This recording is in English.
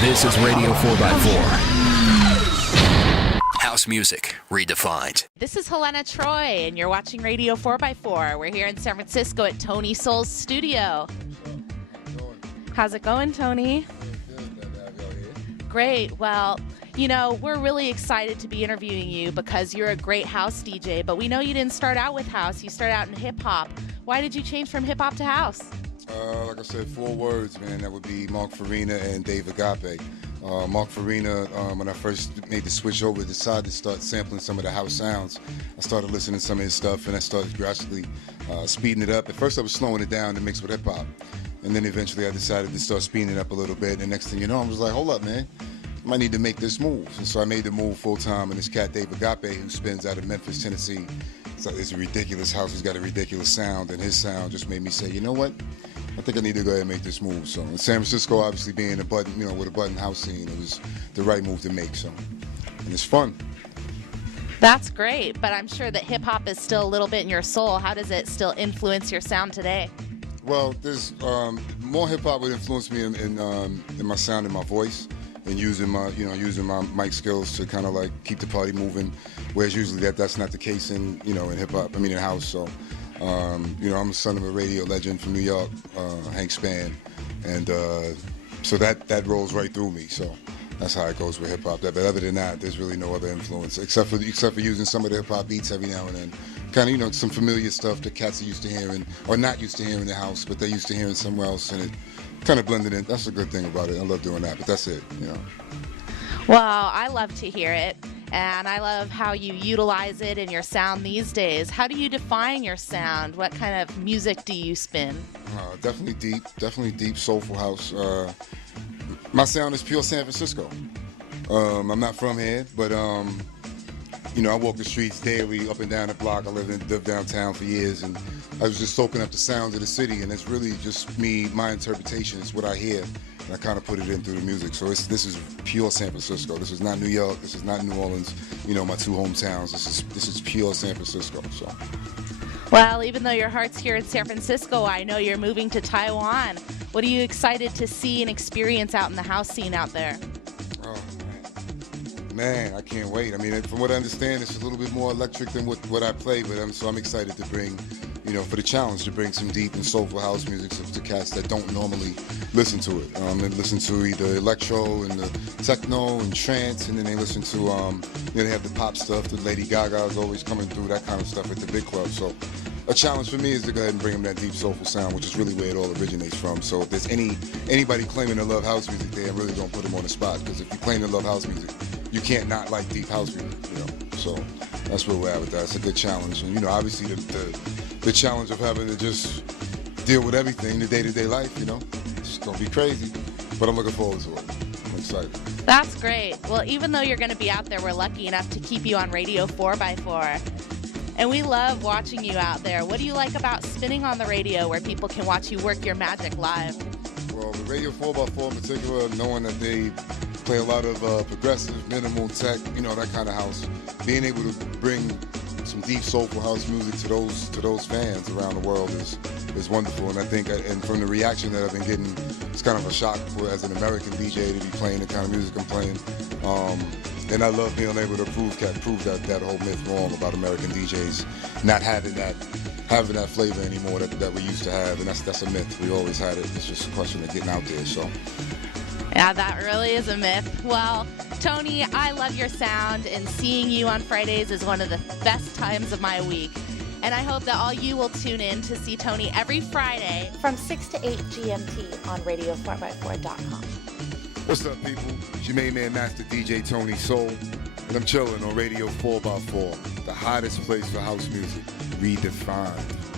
This is Radio 4x4. House music redefined. This is Helena Troy, and you're watching Radio 4x4. We're here in San Francisco at Tony Soul's studio. How's it going, Tony? Great. Well, you know, we're really excited to be interviewing you because you're a great house DJ, but we know you didn't start out with house. You started out in hip-hop. Why did you change from hip-hop to house? Like I said, 4 words, man. That would be Mark Farina and Dave Agape. Mark Farina, when I first made the switch over, decided to start sampling some of the house sounds. I started listening to some of his stuff, and I started gradually speeding it up. At first, I was slowing it down to mix with hip-hop. And then eventually, I decided to start speeding it up a little bit. And next thing you know, I was like, hold up, man. I might need to make this move. And so I made the move full-time. And this cat, Dave Agape, who spins out of Memphis, Tennessee, it's a ridiculous house. He's got a ridiculous sound. And his sound just made me say, you know what? I think I need to go ahead and make this move. So in San Francisco, obviously being a button, with a button house scene, it was the right move to make. So, and it's fun. That's great, but I'm sure that hip-hop is still a little bit in your soul. How does it still influence your sound today? Well, there's more hip-hop would influence me in my sound and my voice, and using my mic skills to kind of like keep the party moving. Whereas usually that's not the case in hip-hop. I mean in house. So. I'm the son of a radio legend from New York, Hank Spann, and so that rolls right through me. So that's how it goes with hip hop. But other than that, there's really no other influence except for using some of the hip hop beats every now and then. Kind of some familiar stuff that cats are used to hearing or not used to hearing in the house, but they're used to hearing somewhere else, and it kind of blended in. That's a good thing about it. I love doing that, but that's it. Well, I love to hear it. And I love how you utilize it in your sound these days. How do you define your sound? What kind of music do you spin? Definitely deep, soulful house. My sound is pure San Francisco. I'm not from here, but I walk the streets daily, up and down the block. I lived downtown for years, and I was just soaking up the sounds of the city, and it's really just my interpretation. It's what I hear. And I kind of put it in through the music. So this is pure San Francisco. This is not New York. This is not New Orleans. My 2 hometowns. This is pure San Francisco. So. Well, even though your heart's here in San Francisco, I know you're moving to Taiwan. What are you excited to see and experience out in the house scene out there? Oh, man, I can't wait. I mean, from what I understand, it's a little bit more electric than what I play, but I'm excited to bring, for the challenge, to bring some deep and soulful house music to cats that don't normally listen to it. They listen to either electro and the techno and trance, and then they listen to, they have the pop stuff. The Lady Gaga is always coming through, that kind of stuff at the big club. So a challenge for me is to go ahead and bring them that deep soulful sound, which is really where it all originates from. So if there's anybody claiming to love house music, they really don't put them on the spot, because if you claim to love house music, you can't not like deep house music, So that's where we're at with that. It's a good challenge. And, obviously the challenge of having to just deal with everything, the day-to-day life, It's going to be crazy, but I'm looking forward to it. I'm excited. That's great. Well, even though you're going to be out there, we're lucky enough to keep you on Radio 4x4. And we love watching you out there. What do you like about spinning on the radio where people can watch you work your magic live? Well, with Radio 4x4 in particular, knowing that they play a lot of progressive, minimal tech, that kind of house, being able to bring some deep soulful house music to those fans around the world is wonderful. And I think, and from the reaction that I've been getting, it's kind of a shock as an American DJ to be playing the kind of music I'm playing. And I love being able to prove that whole myth wrong about American DJs not having that flavor anymore that we used to have, and that's a myth. We always had it. It's just a question of getting out there. So. Yeah, that really is a myth. Well, Tony, I love your sound, and seeing you on Fridays is one of the best times of my week. And I hope that all you will tune in to see Tony every Friday from 6 to 8 GMT on radio4x4.com. What's up, people? It's your main man, Master DJ Tony Soul, and I'm chilling on Radio 4x4, the hottest place for house music, redefined.